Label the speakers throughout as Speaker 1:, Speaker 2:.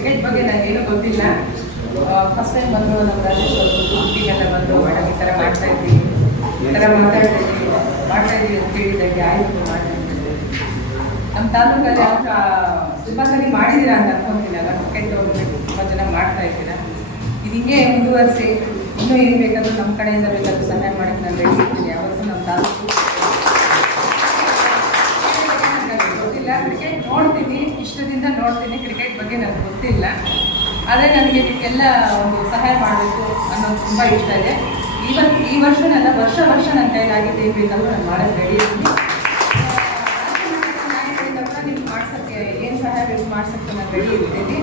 Speaker 1: Cricket ಬಗ್ಗೆ ನನಗೇನು ಗೊತ್ತಿಲ್ಲ. ಫಸ್ಟ್ ಟೈಮ್ ಬಂದು ನಮ್ಮ ರಾಜೇಶ್ ಅವರು ಬಂದು ಮೇಡಮ್ ಈ ಥರ ಮಾಡ್ತಾ ಇದ್ದೀವಿ. ಈ ಥರ ಮಾತಾಡ್ತಾ ಇದ್ದೀವಿ ಮಾಡ್ತಾ ಇದ್ದೀವಿ ಅಂತ ಹೇಳಿದ್ದಕ್ಕೆ ಆಯಿತು ಮಾಡ್ತಾ ನಮ್ಮ ತಾಲೂಕಲ್ಲಿ ಅಂತ ತುಂಬ ಸರಿ ಮಾಡಿದ್ದೀರಾ ಅಂತ ಅನ್ಕೊಂತೀನಲ್ಲ ಕ್ರಿಕೆಟ್ ತುಂಬ ಜನ ಮಾಡ್ತಾ ಇದ್ದೀರಾ? ಇದು ಹಿಂಗೆ ಮುಂದುವರಿಸಿ, ಇನ್ನೂ ಏನು ಬೇಕಾದರೂ ನಮ್ಮ ಕಡೆಯಿಂದ ಬೇಕಾದರೂ ಸಹಾಯ ಮಾಡೋಕ್ಕೆ ನಾನು ಇರ್ತೀನಿ ಯಾವತ್ತೂ ನಮ್ಮ ತಾಲೂಕು. ಗೊತ್ತಿಲ್ಲ ಕ್ರಿಕೆಟ್ ನೋಡ್ತೀನಿ ಇಷ್ಟದಿಂದ ನೋಡ್ತೀನಿ ಕ್ರಿಕೆಟ್ ಬಗ್ಗೆ ನನಗೆ ಗೊತ್ತಿಲ್ಲ. ಆದರೆ ನನಗೆ ನಿಮಗೆಲ್ಲ ಒಂದು ಸಹಾಯ ಮಾಡಬೇಕು ಅನ್ನೋದು ತುಂಬ ಇಷ್ಟ ಇದೆ. ಇವತ್ತು ಈ ವರ್ಷನೆಲ್ಲ, ವರ್ಷ ವರ್ಷ ನನ್ನ ಕೈಲಾಗಿದೆ ಬೇಕಾದ್ರೂ ನಾನು ಮಾಡೋಕ್ಕೆ ರೆಡಿ ಇದ್ದೀನಿ. ನಿಮ್ಗೆ ಮಾಡ್ಸೋಕ್ಕೆ ಏನು ಸಹಾಯ ಬೇಕು ಮಾಡ್ಸೋಕ್ಕೆ ನಾನು ರೆಡಿ ಇರ್ತೀನಿ.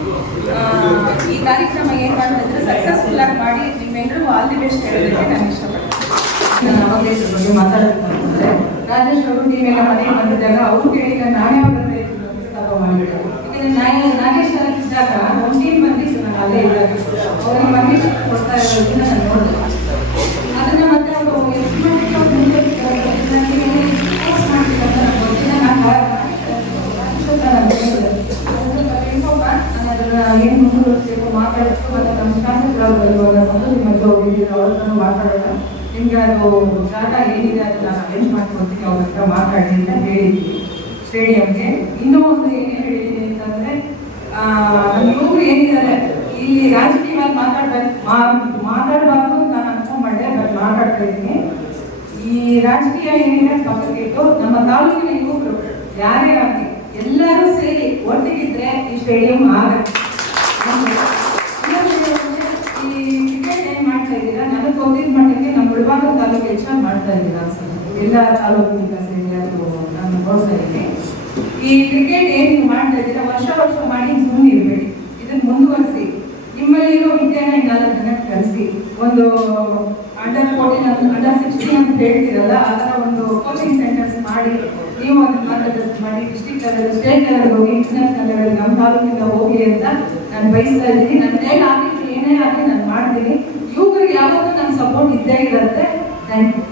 Speaker 1: ಈ ಕಾರ್ಯಕ್ರಮ ಏನು ಮಾಡ್ತಾ ಇದ್ರೆ ಸಕ್ಸಸ್ಫುಲ್ ಆಗಿ ಮಾಡಿ ನಿಮ್ಮೆಲ್ಲರಿಗೂ ಆಲ್ ದಿ ಬೆಸ್ಟ್ ಹೇಳೋದಕ್ಕೆ ನಾನು ಇಷ್ಟಪಡ್ತೀನಿ. ನಾನು ಇದ್ರ ಬಗ್ಗೆ ಮಾತಾಡೋದು ರಾಜೇಶ್ ಅವರು ನೀವೆಲ್ಲ ಮನೆಗೆ ಬಂದಿದ್ದಾಗ ಅವ್ರು ನಾನೇ ಇದನ್ನ ಪ್ರಸ್ತಾಪ ಮಾಡಿಬಿಟ್ಟೆ ಯಾಕಂದ್ರೆ ನಾಗೇಶ್ ಇದ್ದಾಗ ಒಂದು ಟೀಮ್ ಬಂದಿತ್ತು ನಾನು ಅಲ್ಲೇ ಅವ್ರಿಗೆ ಮನೆ ಕೊಡ್ತಾ ಇರೋದನ್ನ ನಾನು ನೋಡಿದೆ ಅದನ್ನ ಮತ್ತೆ ಅವರು ಅವ್ರು ಮುಂದೆ ಏನು ಮುಂದುವರಿಸಬೇಕು ಮಾತಾಡಬೇಕು ಮತ್ತೆ ನಮ್ಮ ಶಾಸಕರಾದ್ರು ಇವಾಗ ಮೊದಲು ಮಧ್ಯೆ ಹೋಗಿದ್ದೀವಿ ಅವ್ರ ಹತ್ರ ಮಾತಾಡೋಣ ನಿಮ್ಗೆ ಅದು ಜಾಗ ಏನಿದೆ ಅಂತ ಅರೇಂಜ್ ಮಾಡ್ಕೊಡ್ತೀನಿ ಅವ್ರ ಹತ್ರ ಮಾತಾಡಿ ಅಂತ ಹೇಳಿದ್ವಿ. ಸ್ಟೇಡಿಯಂಗೆ. ಇನ್ನೂ ಒಂದು ಏನು ಹೇಳಿದ್ದೀನಿ ಅಂತಂದ್ರೆ ಇವರು ಏನಿದ್ದಾರೆ, ಇಲ್ಲಿ ರಾಜಕೀಯವಾಗಿ ಮಾತಾಡ್ಬೇಕು ಮಾತಾಡಬಾರ್ದು ಅಂತ ನಾನು ಅನ್ಕೊಂಡ್ಬಂಡೆ ಬಟ್ ಮಾತಾಡ್ತಾ ಇದ್ದೀನಿ. ಈ ರಾಜಕೀಯ ಏನಿದೆ ಪಕ್ಕಕ್ಕಿಟ್ಟು ನಮ್ಮ ತಾಲೂಕಿನ ಯುವಕರು, ಯಾರೇ ಆಗಲಿ, ಎಲ್ಲರೂ ಸೇರಿ ಒಟ್ಟಿಗಿದ್ರೆ ಈ ಸ್ಟೇಡಿಯಂ ಆಗತ್ತೆ. ಈ ಕ್ರಿಕೆಟ್ ಏನ್ ಮಾಡ್ತಾ ಇದ್ದೀರಾ? ನನಗೆ ಗೊತ್ತಿದ್ದ ಮಟ್ಟಕ್ಕೆ ನಮ್ಮ ಮುಳಬಾಗ ತಾಲೂಕು ಹೆಚ್ಚಾಗಿ ಮಾಡ್ತಾ ಇದ್ದೀರಾ ಎಲ್ಲ ತಾಲೂಕಿನಿಂದ ಸೇರಿ ಅದು ಈ ಕ್ರಿಕೆಟ್ ಏನು ಮಾಡ್ತಾ ಇದ್ದೀರಾ? ವರ್ಷ ವರ್ಷ ಮಾಡಿ ಸುಮ್ಮನೆ ಇರಬೇಡಿ. ಇದನ್ನು ಮುಂದುವರಿಸಿ. ನಿಮ್ಮಲ್ಲಿರೋ ವಿಜ್ಞಾನ ಜ್ಞಾನದನ್ನ ಕಲಿಸಿ ಒಂದು ಅಂಡರ್ ಫೋರ್ಟೀನ್ ಅಂತ ಅಂಡರ್ ಸಿಕ್ಸ್ಟೀನ್ ಅಂತ ಹೇಳ್ತೀರಲ್ಲ, ಆ ಥರ ಒಂದು ಕೋಚಿಂಗ್ ಸೆಂಟರ್ಸ್ ಮಾಡಿ, ನೀವು ಒಂದು ಮಾರ್ಗದರ್ಶನ ಮಾಡಿ ಡಿಸ್ಟಿಕ್ ಲೆವೆಲ್ ಸ್ಟೇಟ್ ಲೆವೆಲ್ ಹೋಗಿ ಇಂಟರ್ನ್ಯಾಷನಲ್ ಲೆವೆಲ್ ನಮ್ಮ ತಾಲೂಕಿಂದ ಹೋಗಿ ಅಂತ ನಾನು ಬಯಸ್ತಾ ಇದ್ದೀನಿ. ನನ್ನ ಕೈಲಿ ಏನೇ ಆಗಲಿ ನಾನು ಮಾಡ್ತೀನಿ. ಯುವಕರಿಗೆ ಯಾವಾಗಲೂ ನನ್ನ ಸಪೋರ್ಟ್ ಇದ್ದೇ ಇರುತ್ತೆ. Thank you